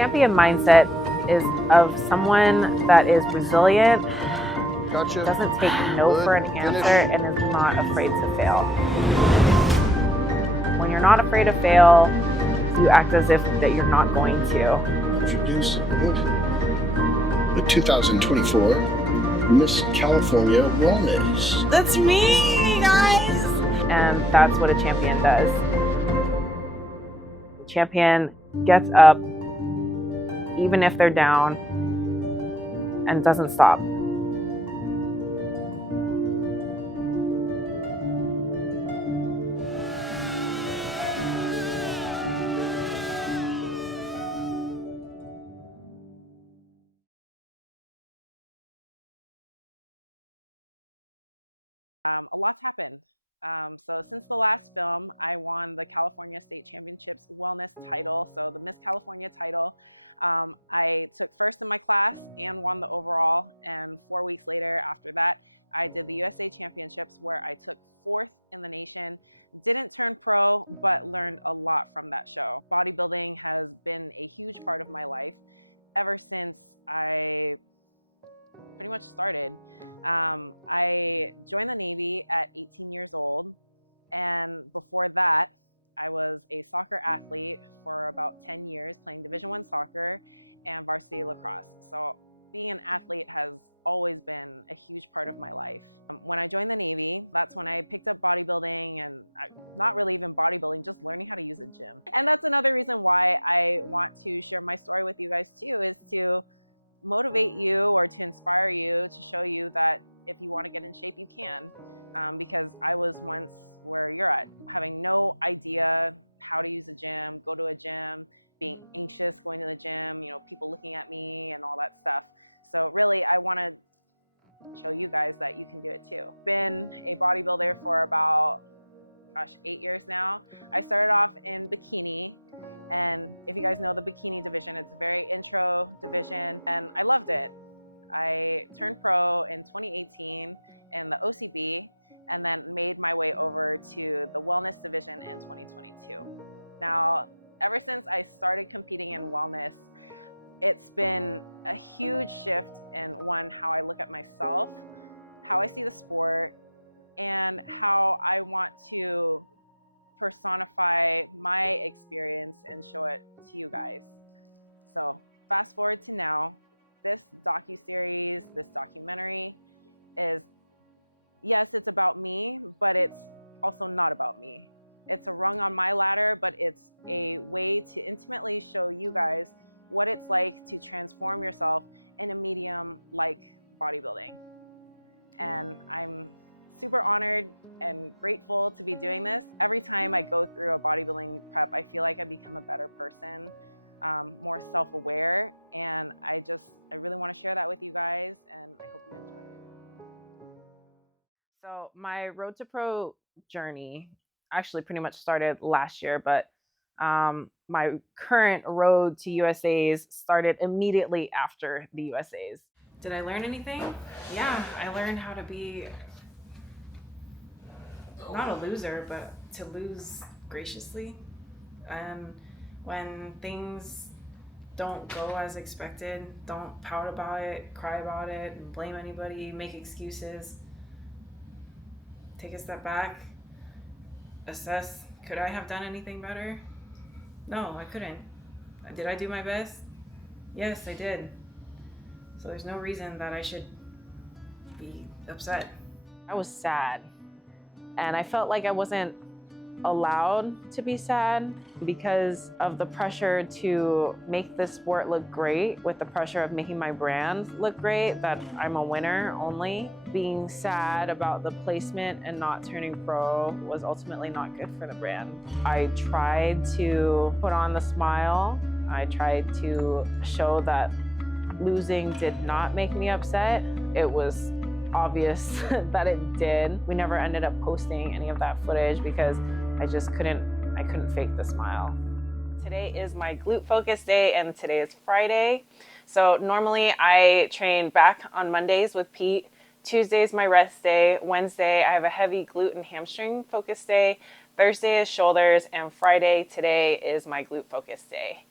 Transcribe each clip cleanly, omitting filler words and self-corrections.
champion mindset is of someone that is resilient, Gotcha. doesn't take no Good. for an answer, and is not afraid to fail. When you're not afraid to fail, you act as if that you're not going to. Introduce the 2024 Miss California Wellness. That's me, guys! And that's what a champion does. The champion gets up, even if they're down, and doesn't stop. A lot's happened. So since the last film, I won the California State Championships Wellness title, so the Miss California title. I took first in my class and won the overall, and 4 weeks later after that, I did the USA Championships where I took fourth in the nation. Didn't turn pro, but learned a lot from that show. Bodybuilding has been a huge part of my life ever since I pretty much started. I joined the Navy at 18 years old, and before that, I was a soccer athlete for about 10 years, playing Division I soccer and varsity lacrosse. So being an athlete has always been a huge part of my life. When I joined the Navy, that's when I picked up bodybuilding, and not really even bodybuilding, just learning how to use a gym. And that's another reason why I want to share my story with you guys too, is to motivate you or to inspire you, to show you that if you want to get in shape, you can. Because I was once where you're at, having no idea how to use a gym, go to a gym, being anxious going to the gym, people looking at me and all that stuff. So really, I want to show you guys that you can do it too. Been a bodybuilder for about, 8 years now. I started off in bikini. And if you guys know the bikini division, it's a very intro division, and I loved it. I turned pro in 2018 in the OCB, and then made my way over to the wellness division in 2022. Now, ever since I started competing in wellness, it's been a huge shift in how I look at myself, how I see the sport, and how I want to personify my experience and show it to you guys. So fast forward to now, this docuseries, this documentary is, yes, it's about me, but it's also not about me. It's a rung on my ladder, but it's a way to intimately show you guys what it's like to transform yourself in a medium like bodybuilding. And I'm super honored and grateful to be doing this. Every time I go through a bodybuilding prep, I feel like I become a better person, more self-aware, and I really want to share that with you guys, and I hope you enjoy it. So my Road to Pro journey actually pretty much started last year, but my current road to USA's started immediately after the USA's. Did I learn anything? Yeah, I learned how to be not a loser, but to lose graciously. And when things don't go as expected, don't pout about it, cry about it, blame anybody, make excuses. Take a step back, assess, could I have done anything better? No, I couldn't. Did I do my best? Yes, I did. So there's no reason that I should be upset. I was sad, and I felt like I wasn't allowed to be sad because of the pressure to make this sport look great, with the pressure of making my brand look great, that I'm a winner only. Being sad about the placement and not turning pro was ultimately not good for the brand. I tried to put on the smile. I tried to show that losing did not make me upset. It was obvious that it did. We never ended up posting any of that footage because I couldn't fake the smile. Today is my glute focus day, and today is Friday. So normally I train back on Mondays with Pete. Tuesday is my rest day. Wednesday I have a heavy glute and hamstring focus day. Thursday is shoulders, and Friday today is my glute focus day.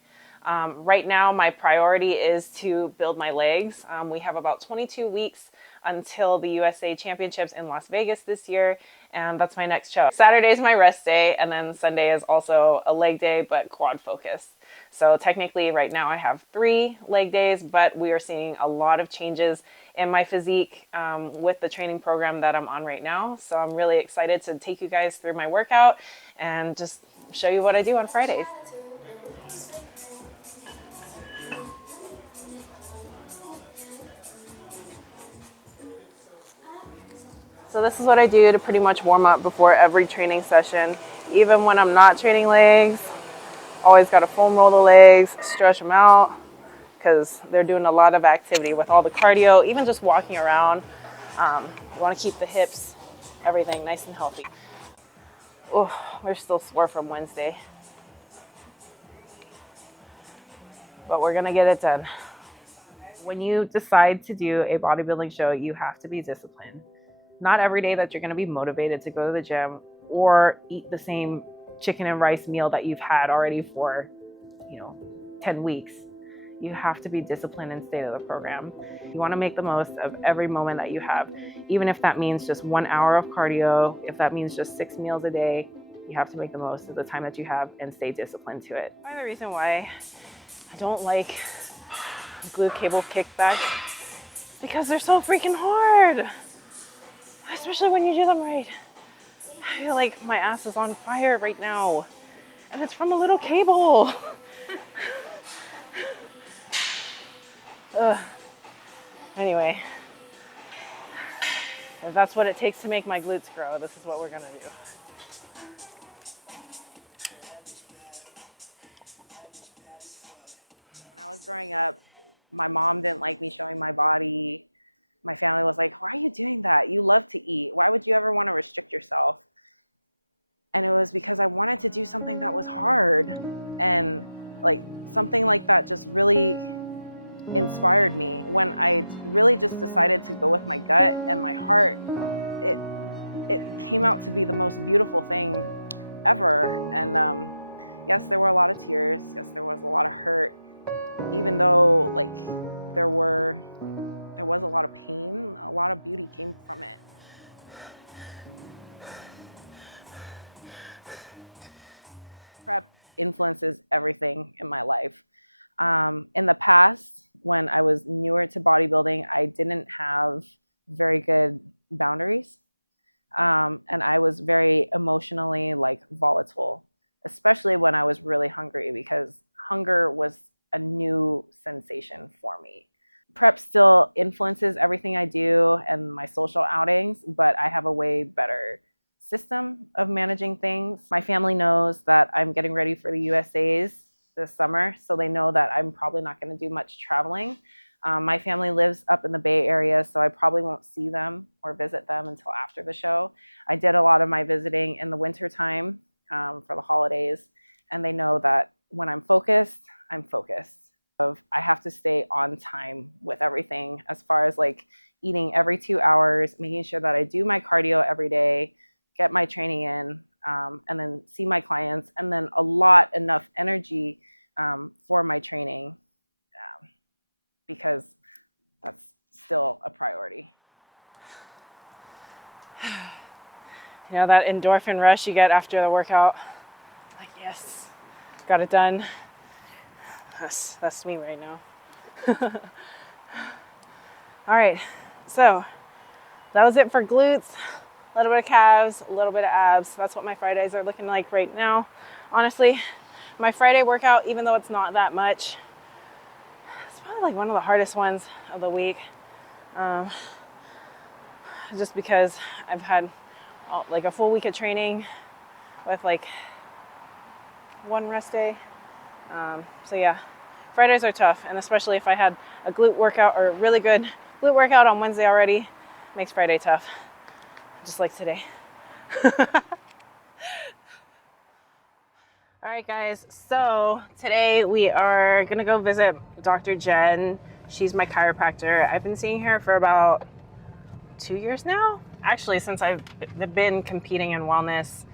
Right now, my priority is to build my legs. We have about 22 weeks until the USA Championships in Las Vegas this year, and that's my next show. Saturday is my rest day, and then Sunday is also a leg day, but quad focused. So technically right now I have 3 leg days, but we are seeing a lot of changes in my physique with the training program that I'm on right now. So I'm really excited to take you guys through my workout and just show you what I do on Fridays. So this is what I do to pretty much warm up before every training session. Even when I'm not training legs, always got to foam roll the legs, stretch them out, because they're doing a lot of activity with all the cardio, even just walking around. You want to keep the hips, everything nice and healthy. Oh, we're still sore from Wednesday, but we're gonna get it done. When you decide to do a bodybuilding show, you have to be disciplined. Not every day that you're going to be motivated to go to the gym or eat the same chicken and rice meal that you've had already for, 10 weeks. You have to be disciplined and stay to the program. You want to make the most of every moment that you have, even if that means just 1 hour of cardio, if that means just 6 meals a day. You have to make the most of the time that you have and stay disciplined to it. The reason why I don't like glute cable kickbacks is because they're so freaking hard. Especially when you do them right. I feel like my ass is on fire right now. And it's from a little cable. Anyway, if that's what it takes to make my glutes grow, this is what we're gonna do. When I was growing up, my mom didn't like me showing my body. My family was like, why are you doing that? You love to eat. Why would you ever want to restrict yourself? And it was because I wanted to do something that was hard. And like something like that just really inspired me. When I really just decided to go with my gut and my heart, it came out to be the most beautiful thing ever. And yes, there were a lot of tears. Yes, there was a lot of hurt. Even though like there was a lot of pain, a lot of beauty came from it. Prep influences everything in my life. In the past, when I was newer to bodybuilding, I didn't have very good boundaries. And I was very emotionally volatile, especially when I was really hungry, because hunger was a new sensation for me. Prep still influences everything I do and my social outings, but I have a way better system of managing things. My family knows that I'm getting ready for the USAs this summer, so they know that I'm probably not going to do much traveling. My family lives up in the Bay Area, so I probably won't see them or visit them until after the show. I did a lot of my visiting in the winter time for the holidays, and they know that when I'm focused, I'm focused. I have to stay on time with everything, as far as eating every 2 hours, making sure that I do my cardio every day, get my training in, and then see my clients, and then enough energy for my training, because that's still a priority. That endorphin rush you get after the workout, yes, got it done. That's me right now. All right, so that was it for glutes. A little bit of calves, a little bit of abs. That's what my Fridays are looking like right now. Honestly, my Friday workout, even though it's not that much, it's probably one of the hardest ones of the week. Just because I've had a full week of training with one rest day. So yeah, Fridays are tough, and especially if I had a glute workout or a really good glute workout on Wednesday already, makes Friday tough, just like today. All right, guys, so today we are gonna go visit Dr. Jen. She's my chiropractor. I've been seeing her for about 2 years now, actually, since I've been competing in wellness.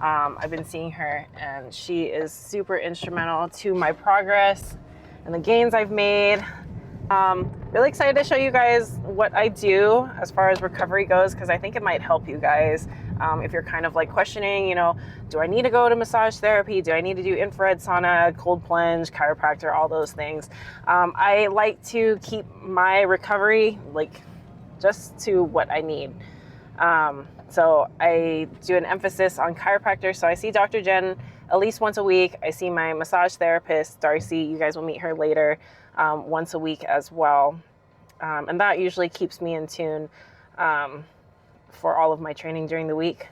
I've been seeing her, and she is super instrumental to my progress and the gains I've made. Really excited to show you guys what I do as far as recovery goes, because I think it might help you guys if you're kind of like questioning, you know, do I need to go to massage therapy? Do I need to do infrared sauna, cold plunge, chiropractor, all those things? I like to keep my recovery like just to what I need. So I do an emphasis on chiropractor. So I see Dr. Jen at least once a week. I see my massage therapist, Darcy. You guys will meet her later, once a week as well. And that usually keeps me in tune for all of my training during the week.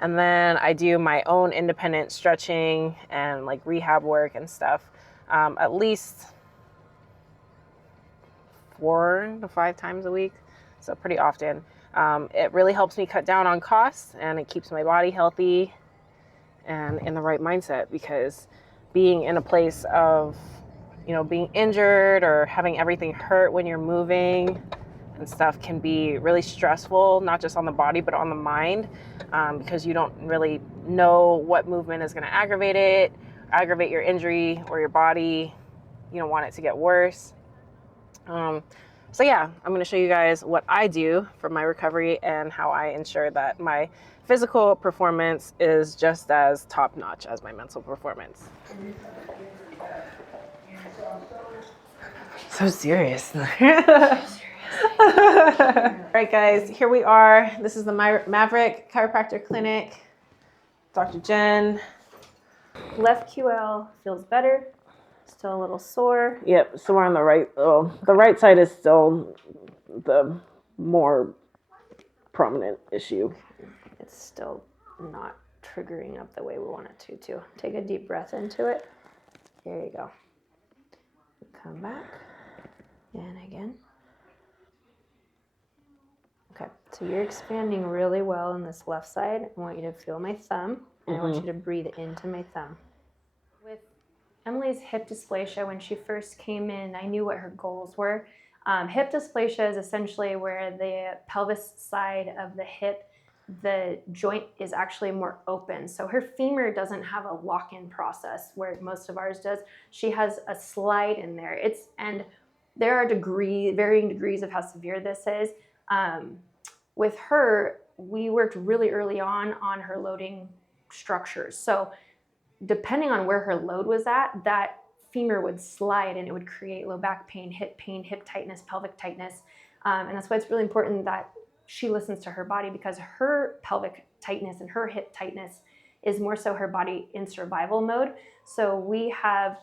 And then I do my own independent stretching and like rehab work and stuff, at least 4 to 5 times a week. So pretty often. It really helps me cut down on costs, and it keeps my body healthy and in the right mindset, because being in a place of, you know, being injured or having everything hurt when you're moving and stuff can be really stressful, not just on the body, but on the mind, because you don't really know what movement is going to aggravate your injury or your body. You don't want it to get worse. So yeah, I'm going to show you guys what I do for my recovery and how I ensure that my physical performance is just as top-notch as my mental performance. So serious. All right, guys, here we are. This is the Maverick Chiropractor Clinic. Dr. Jen. Left QL feels better. Still a little sore. Yep, so we're on the right. Oh, the right side is still the more prominent issue. It's still not triggering up the way we want it to. Take a deep breath into it. There you go. Come back. And again. Okay, so you're expanding really well in this left side. I want you to feel my thumb, and I want you to breathe into my thumb. With Emily's hip dysplasia, when she first came in, I knew what her goals were. Hip dysplasia is essentially where the pelvis side of the hip, the joint is actually more open. So her femur doesn't have a lock-in process where most of ours does. She has a slide in there. And there are varying degrees of how severe this is. With her, we worked really early on her loading structures. So depending on where her load was at, that femur would slide and it would create low back pain, hip tightness, pelvic tightness. And that's why it's really important that she listens to her body, because her pelvic tightness and her hip tightness is more so her body in survival mode. So we have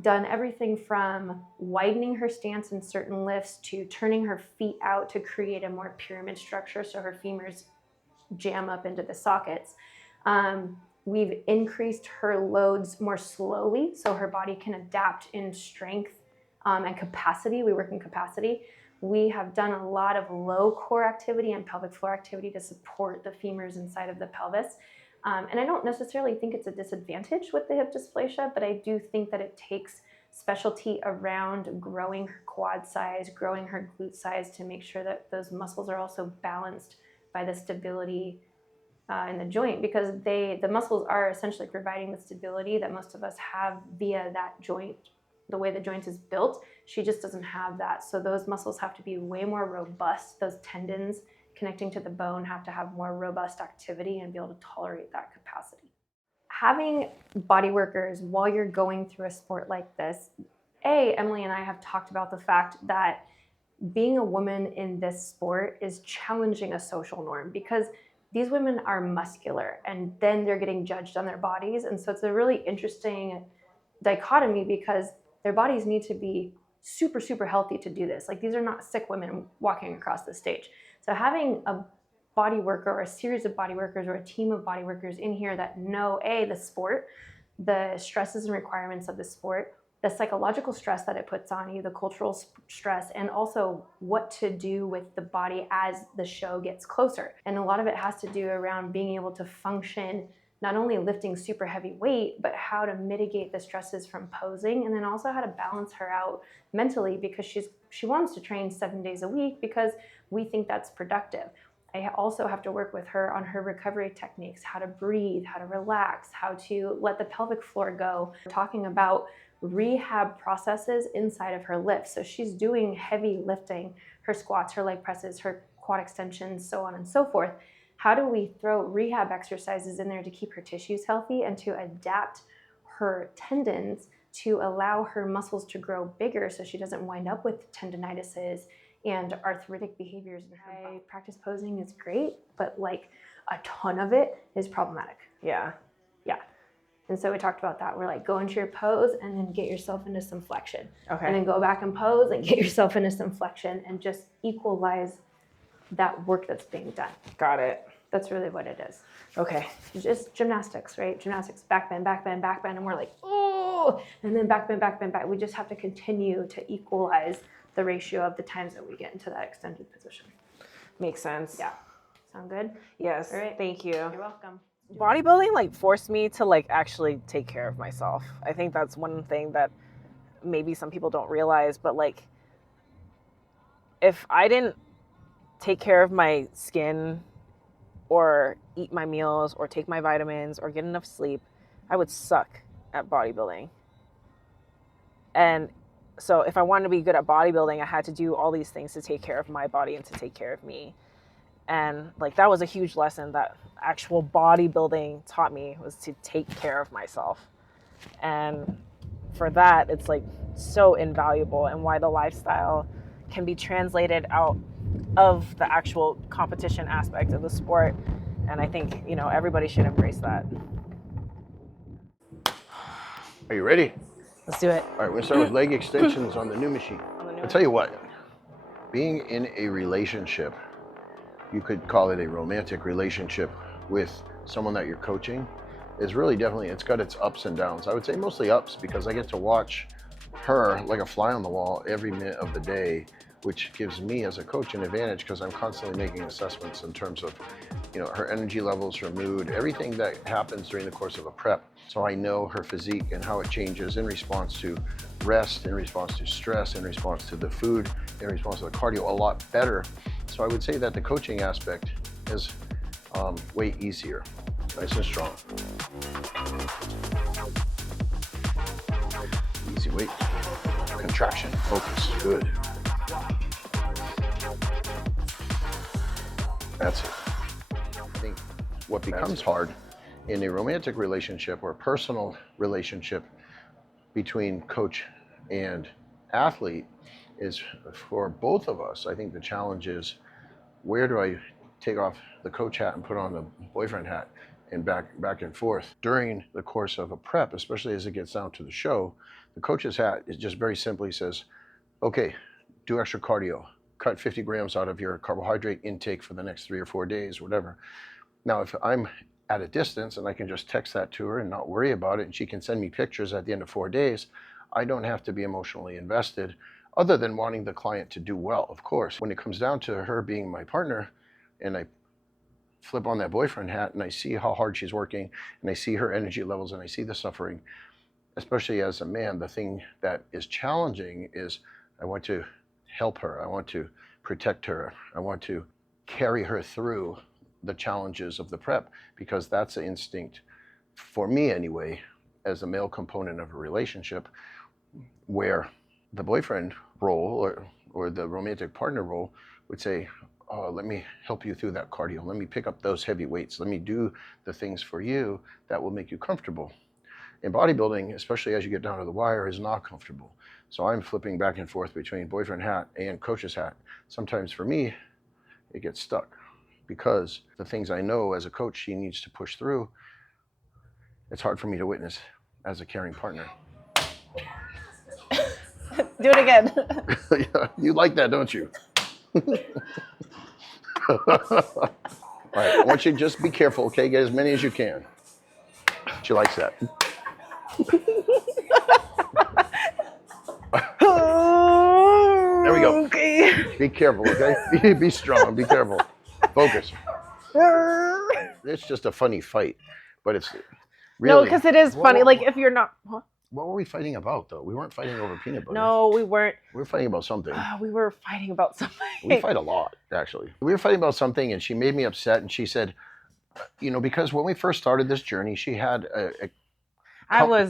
done everything from widening her stance in certain lifts to turning her feet out to create a more pyramid structure so her femurs jam up into the sockets. We've increased her loads more slowly so her body can adapt in strength and capacity. We work in capacity. We have done a lot of low core activity and pelvic floor activity to support the femurs inside of the pelvis. And I don't necessarily think it's a disadvantage with the hip dysplasia, but I do think that it takes specialty around growing her quad size, growing her glute size to make sure that those muscles are also balanced by the stability in the joint, because the muscles are essentially providing the stability that most of us have via that joint, the way the joint is built. She just doesn't have that. So those muscles have to be way more robust. Those tendons connecting to the bone have to have more robust activity and be able to tolerate that capacity. Having body workers while you're going through a sport like this, Emily and I have talked about the fact that being a woman in this sport is challenging a social norm, because these women are muscular and then they're getting judged on their bodies. And so it's a really interesting dichotomy, because their bodies need to be super, super healthy to do this. Like, these are not sick women walking across the stage. So having a body worker or a series of body workers or a team of body workers in here that know the sport, the stresses and requirements of the sport, the psychological stress that it puts on you, the cultural stress, and also what to do with the body as the show gets closer. And a lot of it has to do around being able to function, not only lifting super heavy weight, but how to mitigate the stresses from posing, and then also how to balance her out mentally, because she wants to train 7 days a week because we think that's productive. I also have to work with her on her recovery techniques, how to breathe, how to relax, how to let the pelvic floor go. We're talking about rehab processes inside of her lifts. So she's doing heavy lifting, her squats, her leg presses, her quad extensions, so on and so forth. How do we throw rehab exercises in there to keep her tissues healthy and to adapt her tendons to allow her muscles to grow bigger so she doesn't wind up with tendinitises and arthritic behaviors in her body. Practice posing is great, but like a ton of it is problematic. Yeah. Yeah. And so we talked about that. We're like, go into your pose and then get yourself into some flexion. Okay. And then go back and pose and get yourself into some flexion and just equalize that work that's being done. Got it. That's really what it is. Okay. Just gymnastics, right? Gymnastics, back bend, and we're like, oh, and then back bend, back. We just have to continue to equalize the ratio of the times that we get into that extended position. Makes sense. Yeah. Sound good? Yes. All right. Thank you. You're welcome. Bodybuilding like forced me to like actually take care of myself. I think that's one thing that maybe some people don't realize, but like if I didn't take care of my skin or eat my meals or take my vitamins or get enough sleep, I would suck at bodybuilding. And so if I wanted to be good at bodybuilding, I had to do all these things to take care of my body and to take care of me. And like that was a huge lesson that actual bodybuilding taught me, was to take care of myself. And for that, it's like so invaluable, and why the lifestyle can be translated out of the actual competition aspect of the sport. And I think, you know, everybody should embrace that. Are you ready? Let's do it. All right, we're gonna start with leg extensions on the new machine. I'll tell you what, being in a relationship, you could call it a romantic relationship with someone that you're coaching, is really definitely, it's got its ups and downs. I would say mostly ups, because I get to watch her like a fly on the wall every minute of the day, which gives me as a coach an advantage, because I'm constantly making assessments in terms of, you know, her energy levels, her mood, everything that happens during the course of a prep. So I know her physique and how it changes in response to rest, in response to stress, in response to the food, in response to the cardio a lot better. So I would say that the coaching aspect is way easier, nice and strong. Easy weight, contraction, focus, good. That's it. I think what becomes hard in a romantic relationship or personal relationship between coach and athlete is, for both of us, I think the challenge is, where do I take off the coach hat and put on the boyfriend hat, and back and forth. During the course of a prep, especially as it gets down to the show, the coach's hat is just very simply says, okay, do extra cardio, cut 50 grams out of your carbohydrate intake for the next 3 or 4 days, whatever. Now, if I'm at a distance and I can just text that to her and not worry about it, and she can send me pictures at the end of 4 days, I don't have to be emotionally invested, other than wanting the client to do well, of course. When it comes down to her being my partner, and I flip on that boyfriend hat and I see how hard she's working, and I see her energy levels, and I see the suffering, especially as a man, the thing that is challenging is I want to help her. I want to protect her. I want to carry her through the challenges of the prep, because that's the instinct, for me anyway, as a male component of a relationship, where the boyfriend role or the romantic partner role would say, oh, let me help you through that cardio. Let me pick up those heavy weights. Let me do the things for you that will make you comfortable. In bodybuilding, especially as you get down to the wire, is not comfortable. So I'm flipping back and forth between boyfriend hat and coach's hat. Sometimes for me, it gets stuck, because the things I know as a coach she needs to push through, it's hard for me to witness as a caring partner. Do it again. Yeah, you like that, don't you? All right, I want you to just be careful, okay? Get as many as you can. She likes that. There we go. Okay. Be careful, okay? Be strong, be careful. Focus. It's just a funny fight, but it's really... No, because it is funny. Like if you're not... Huh? What were we fighting about, though? We weren't fighting over peanut butter. No, we weren't. We were fighting about something. We were fighting about something. We fight a lot, actually. We were fighting about something, and she made me upset, and she said, you know, because when we first started this journey, she had a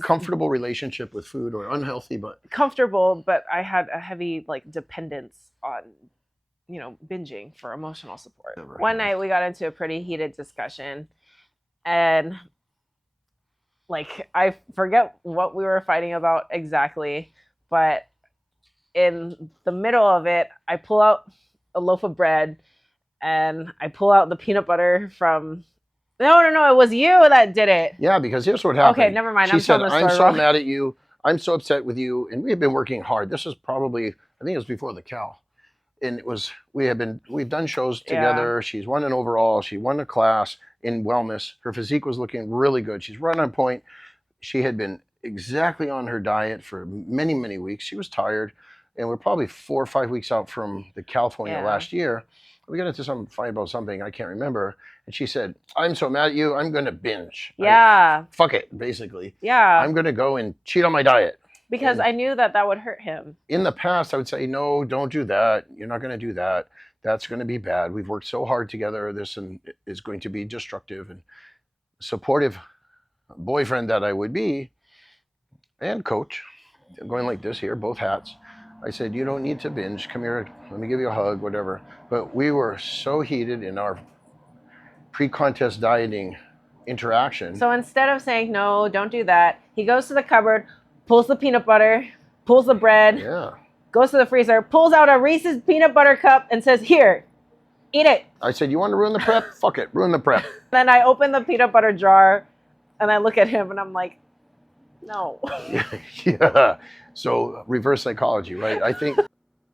comfortable relationship with food, or unhealthy, but comfortable, but I had a heavy like dependence on, you know, binging for emotional support. One night we got into a pretty heated discussion, and like I forget what we were fighting about exactly, but in the middle of it, I pull out a loaf of bread and I pull out the peanut butter from. No, it was you that did it. Yeah, because here's what happened. Okay, never mind. She said, I'm so mad at you. I'm so upset with you. And we have been working hard. This was probably, I think it was before the Cal. And it was, we've done shows together. Yeah. She's won an overall. She won a class in wellness. Her physique was looking really good. She's right on point. She had been exactly on her diet for many, many weeks. She was tired. And we're probably 4 or 5 weeks out from the California last year. We got into some fight about something, I can't remember. And she said, I'm so mad at you, I'm going to binge. Yeah. Fuck it, basically. Yeah. I'm going to go and cheat on my diet. Because I knew that would hurt him. In the past, I would say, no, don't do that. You're not going to do that. That's going to be bad. We've worked so hard together. This is going to be destructive. And supportive boyfriend that I would be, and coach, I'm going like this here, both hats. I said, you don't need to binge. Come here, let me give you a hug, whatever. But we were so heated in our pre-contest dieting interaction. So instead of saying, no, don't do that, he goes to the cupboard, pulls the peanut butter, pulls the bread, goes to the freezer, pulls out a Reese's peanut butter cup and says, here, eat it. I said, you want to ruin the prep? Fuck it, ruin the prep. Then I open the peanut butter jar and I look at him and I'm like, no. Yeah. So reverse psychology, right? I think,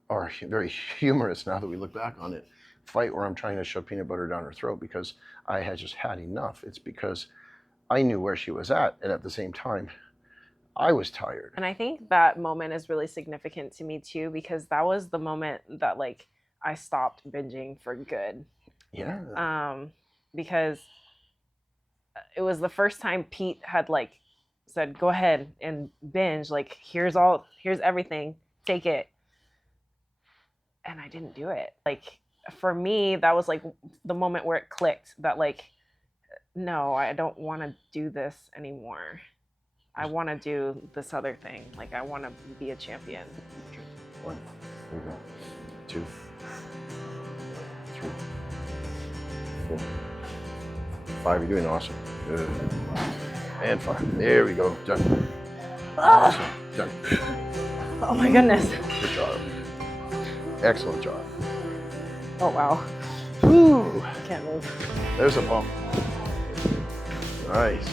or very humorous now that we look back on it, fight where I'm trying to shove peanut butter down her throat because I had just had enough. It's because I knew where she was at. And at the same time, I was tired. And I think that moment is really significant to me too, because that was the moment that like I stopped binging for good. Yeah. Because it was the first time Pete had like said, go ahead and binge. Like, here's everything. Take it. And I didn't do it. Like, for me, that was like the moment where it clicked that like, no, I don't want to do this anymore. I want to do this other thing. Like, I want to be a champion. 1, 2, 3, 4, 5. You're doing awesome. Good. And 5. There we go. Done. Awesome. Done. Oh my goodness. Good job. Excellent job. Oh wow. Woo. Can't move. There's a bump. Nice.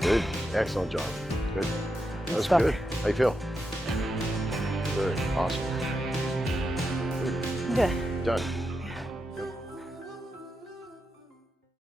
Good. Excellent job. Good. That's good. How you feel? Good. Awesome. Good. Good. Done.